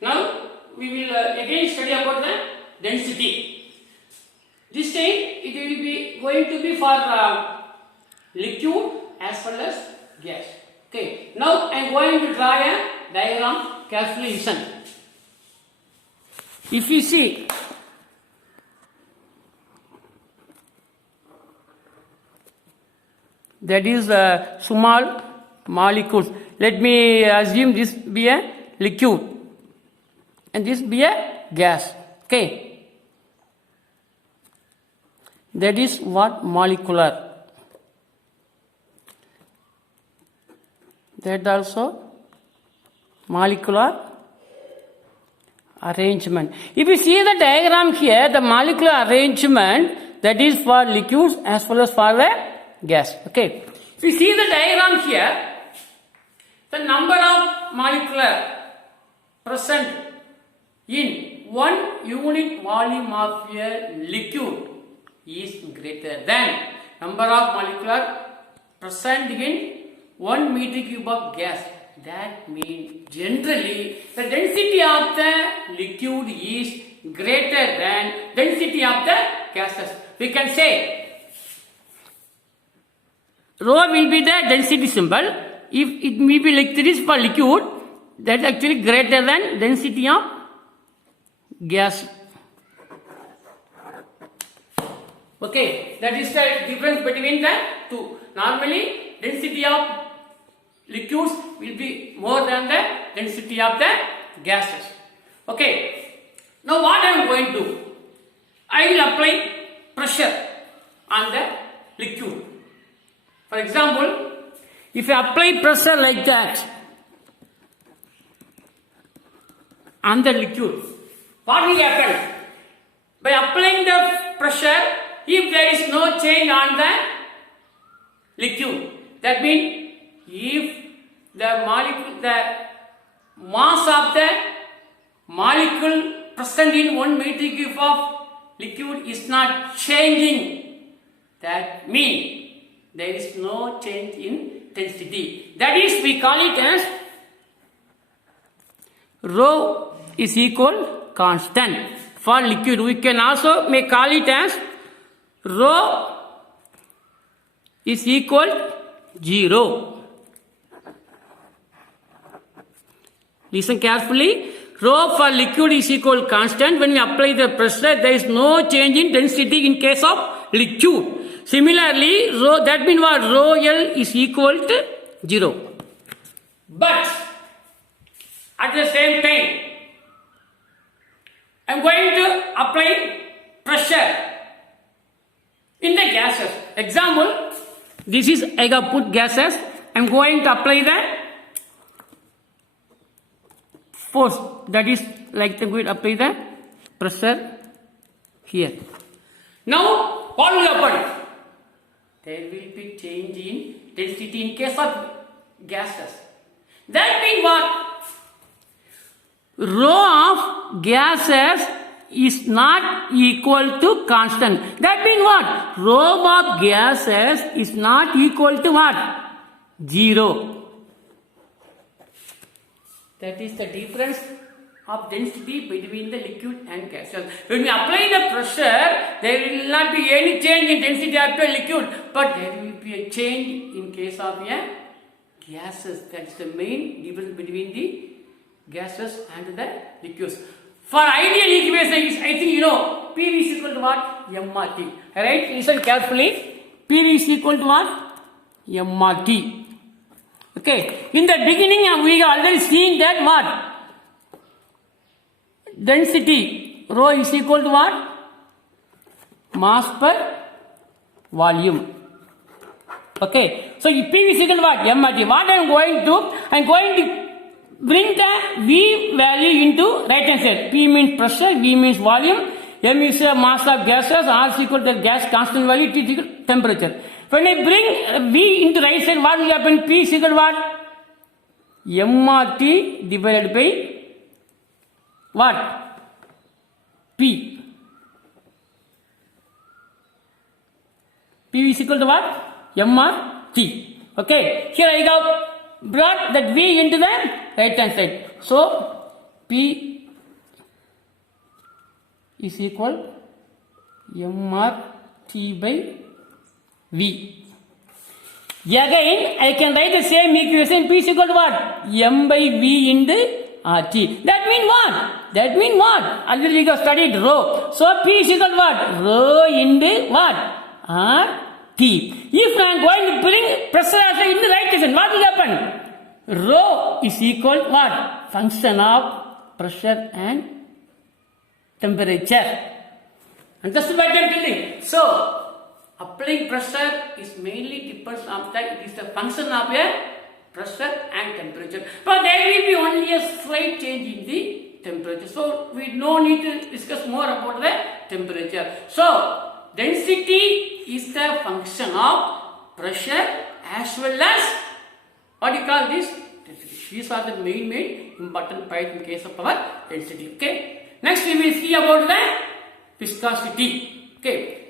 Now we will again study about the density. This time it will be going to be for liquid as well as gas. Okay. Now I am going to draw a diagram. Carefully listen. If you see, that is small molecules. Let me assume this be a liquid and this be a gas. Okay. That is what molecular. That also molecular arrangement. If you see the diagram here, the molecular arrangement, that is for liquids as well as for the gas. Okay. If you see the diagram here, the number of molecular present in 1 unit volume of a liquid is greater than number of molecular present in 1 meter cube of gas. That means generally the density of the liquid is greater than density of the gases. We can say rho will be the density symbol. If it may be like this for liquid, that is actually greater than density of gas. Okay, that is the difference between the two. Normally, density of liquids will be more than the density of the gases. Okay. Now what I am going to do? I will apply pressure on the liquid. For example, if I apply pressure like that on the liquid, what will happen? By applying the pressure, if there is no change on the liquid, that means if the molecule, the mass of the molecule present in 1 meter cube of liquid is not changing, that means there is no change in density. That is, we call it as rho is equal constant. For liquid, we can also may call it as rho is equal 0. Listen carefully. Rho for liquid is equal constant. When we apply the pressure, there is no change in density in case of liquid. Similarly, rho, that means what? Rho L is equal to 0. But at the same time, I am going to apply pressure in the gases. Example, this is I have put gases. I am going to apply the force, that is like the going to apply the pressure here. Now what will happen? There will be change in density in case of gases. That means what? Rho of gases is not equal to constant. That means what? Rho of gases is not equal to what? 0. That is the difference of density between the liquid and gases. When we apply the pressure, there will not be any change in density of the liquid, but there will be a change in case of a gases. That is the main difference between the gases and the liquids. For ideal equation, I think you know, P is equal to what? mRT. Alright, listen carefully. P is equal to what? mRT. Okay, in the beginning we have already seen that what? Density, rho is equal to what? Mass per volume. Okay, so P is equal to what? mRT. What I am going to do? I am going to bring the V value into right hand side. P means pressure, V means volume, M is a mass of gases, R is equal to the gas constant value, T is equal to temperature. When I bring V into right side, what will happen? P is equal to what? mRT divided by what? P. P is equal to what? mRT. Okay. Here I have brought that V into the right hand side. So P is equal mRT by V. Again, I can write the same equation. P is equal to what? M by V into RT. That means what? That means what? Already we have studied rho. So P is equal to what? Rho into what? RT. If I am going to bring pressure also in the right direction, what will happen? Rho is equal to what? Function of pressure and temperature. Understood what I am telling? So, applying pressure is mainly depends on that it is the function of a pressure and temperature. But there will be only a slight change in the temperature. So we no need to discuss more about the temperature. So density is the function of pressure as well as what you call this density. These are the main important points in case of our density. Okay. Next we will see about the viscosity. Okay.